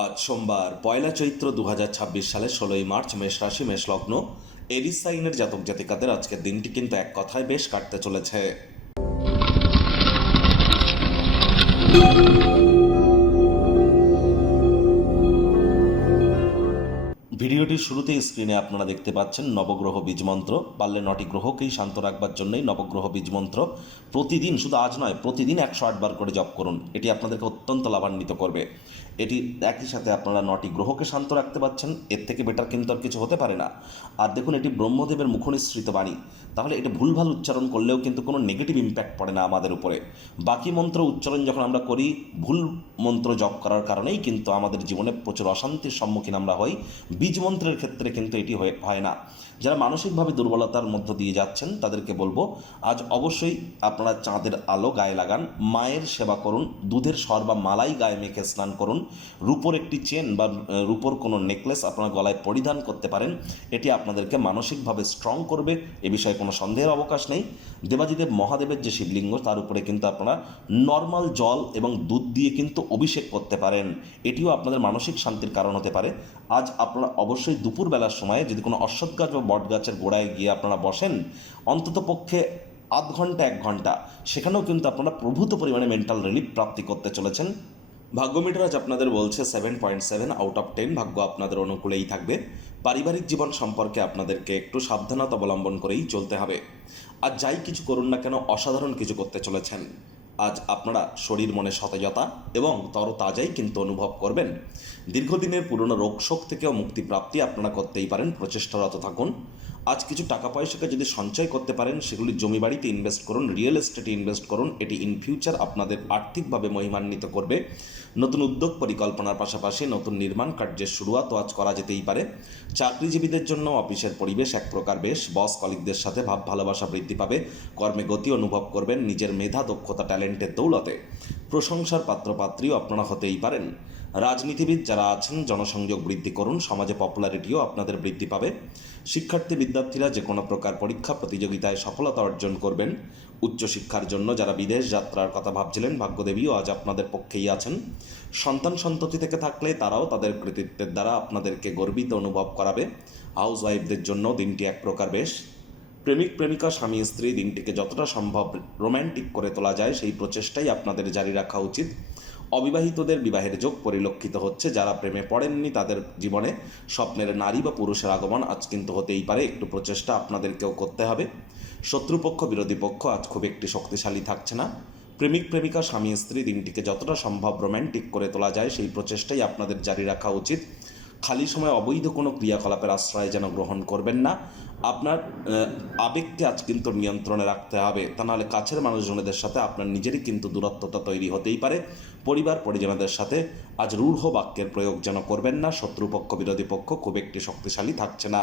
আজ সোমবার পয়লা চৈত্র 2026 সালে 16ই মার্চ মেষ রাশি মেষ লগ্ন এরিস সাইনের জাতক জাতিকাদের আজকের দিনটি কিন্তু এক কথায় বেশ কাটতে চলেছে। ভিডিওটির শুরুতেই স্ক্রিনে আপনারা দেখতে পাচ্ছেন নবগ্রহ বীজ মন্ত্র। পারলে 9টি গ্রহকেই শান্ত রাখবার জন্যই নবগ্রহ বীজ মন্ত্র প্রতিদিন, শুধু আজ নয়, প্রতিদিন 108 বার করে জপ করুন। এটি আপনাদেরকে অত্যন্ত লাভান্বিত করবে। এটি একই সাথে আপনারা 9টি গ্রহকে শান্ত রাখতে পারছেন, এর থেকে বেটার কিন্তু আর কিছু হতে পারে না। আর দেখুন, এটি ব্রহ্মদেবের মুখনিসৃত বাণী, তাহলে এটা ভুলভাল উচ্চারণ করলেও কিন্তু কোনো নেগেটিভ ইম্প্যাক্ট পড়ে না আমাদের উপরে। বাকি মন্ত্র উচ্চারণ যখন আমরা করি, ভুল মন্ত্র জপ করার কারণেই কিন্তু আমাদের জীবনে প্রচুর অশান্তির সম্মুখীন আমরা হই। বীজ মন্ত্রের ক্ষেত্রে কিন্তু এটি হয় না। যারা মানসিকভাবে দুর্বলতার মধ্য দিয়ে যাচ্ছেন তাদেরকে বলবো, আজ অবশ্যই আপনারা চাঁদের আলো গায়ে লাগান, মায়ের সেবা করুন, দুধের সর বা মালাই গায়ে মেখে স্নান করুন, রূপোর একটি চেন বা রূপোর কোনো নেকলেস আপনারা গলায় পরিধান করতে পারেন। এটি আপনাদেরকে মানসিকভাবে স্ট্রং করবে, এ বিষয়ে কোনো সন্দেহের অবকাশ নেই। দেবাদিদেব মহাদেবের যে শিবলিঙ্গ, তার উপরে কিন্তু আপনারা নর্মাল জল এবং দুধ দিয়ে কিন্তু অভিষেক করতে পারেন। এটিও আপনাদের মানসিক শান্তির কারণ হতে পারে। আজ আপনারা অবশ্যই দুপুরবেলার সময়ে যদি কোনো অশ্বত্থ গাছ বা বট গাছের গোড়ায় গিয়ে আপনারা বসেন, অন্তত পক্ষে আধ ঘন্টা 1 ঘন্টা, সেখানেও কিন্তু আপনারা প্রভূত পরিমাণে মেন্টাল রিলিফ প্রাপ্তি করতে চলেছেন। ভাগ্য মিটার আজ আপনাদের বলছে 7.7 আউট অফ 10। ভাগ্য আপনাদের অনুকূলেই থাকবে। পারিবারিক জীবন সম্পর্কে আপনাদেরকে একটু সাবধানতা অবলম্বন করেই চলতে হবে। আর যাই কিছু করুন না কেন, অসাধারণ কিছু করতে চলেছেন। আজ আপনারা শরীর মনে সতেজতা এবং তরতাজাই কিন্তু অনুভব করবেন। দীর্ঘদিনের পুরনো রোগশোক থেকেও মুক্তিপ্রাপ্তি আপনারা করতেই পারেন, প্রচেষ্টারত থাকুন। আজ কিছু টাকা পয়সাকে যদি সঞ্চয় করতে পারেন, সেগুলি জমি বাড়িতে ইনভেস্ট করুন, রিয়েল এস্টেটে ইনভেস্ট করুন। এটি ইন ফিউচার আপনাদের আর্থিকভাবে মহিমান্বিত করবে। নতুন উদ্যোগ পরিকল্পনার পাশাপাশি নতুন নির্মাণ কার্যের শুরুয়াতও আজ করা যেতেই পারে। চাকরিজীবীদের জন্য অফিসের পরিবেশ এক প্রকার বেশ। বস কলিগদের সাথে ভাব ভালোবাসা বৃদ্ধি পাবে। কর্মে গতি অনুভব করবেন নিজের মেধা, দক্ষতা, ট্যালেন্টের দৌলতে। প্রশংসার পাত্রপাত্রীও আপনারা হতেই পারেন। রাজনীতিবিদ যারা আছেন, জনসংযোগ বৃদ্ধি করুন, সমাজে পপুলারিটিও আপনাদের বৃদ্ধি পাবে। শিক্ষার্থী বিদ্যার্থীরা যে কোনো প্রকার পরীক্ষা প্রতিযোগিতায় সফলতা অর্জন করবেন। উচ্চশিক্ষার জন্য যারা বিদেশ যাত্রার কথা ভাবছিলেন, ভাগ্যদেবীও আজ আপনাদের পক্ষেই আছেন। সন্তান সন্ততি থেকে থাকলে তারাও তাদের কৃতিত্বের দ্বারা আপনাদেরকে গর্বিত অনুভব করাবে। হাউস ওয়াইফদের জন্য দিনটি এক প্রকার বেশ। প্রেমিক প্রেমিকা, স্বামী স্ত্রী দিনটিকে যতটা সম্ভব রোম্যান্টিক করে তোলা যায় সেই প্রচেষ্টাই আপনাদের জারি রাখা উচিত। অবিবাহিতদের বিবাহের যোগ পরিলক্ষিত হচ্ছে। যারা প্রেমে পড়েননি তাদের জীবনে স্বপ্নের নারী বা পুরুষের আগমন আজ কিন্তু হতেই পারে। একটু প্রচেষ্টা আপনাদেরকেও করতে হবে। শত্রুপক্ষ বিরোধী পক্ষ আজ খুব একটি শক্তিশালী থাকছে না। প্রেমিক প্রেমিকা, স্বামী স্ত্রী দিনটিকে যতটা সম্ভব রোম্যান্টিক করে তোলা যায় সেই প্রচেষ্টাই আপনাদের জারি রাখা উচিত। খালি সময় অবৈধ কোনো ক্রিয়াকলাপের আশ্রয় যেন গ্রহণ করবেন না। আপনার আবেগকে আজ কিন্তু নিয়ন্ত্রণে রাখতে হবে, তা নাহলে কাছের মানুষজনদের সাথে আপনার নিজেরই কিন্তু দূরত্বতা তৈরি হতেই পারে। পরিবার পরিজনদের সাথে আজ রূঢ় বাক্যের প্রয়োগ যেন করবেন না। শত্রুপক্ষ বিরোধী পক্ষ খুব একটি শক্তিশালী থাকছে না।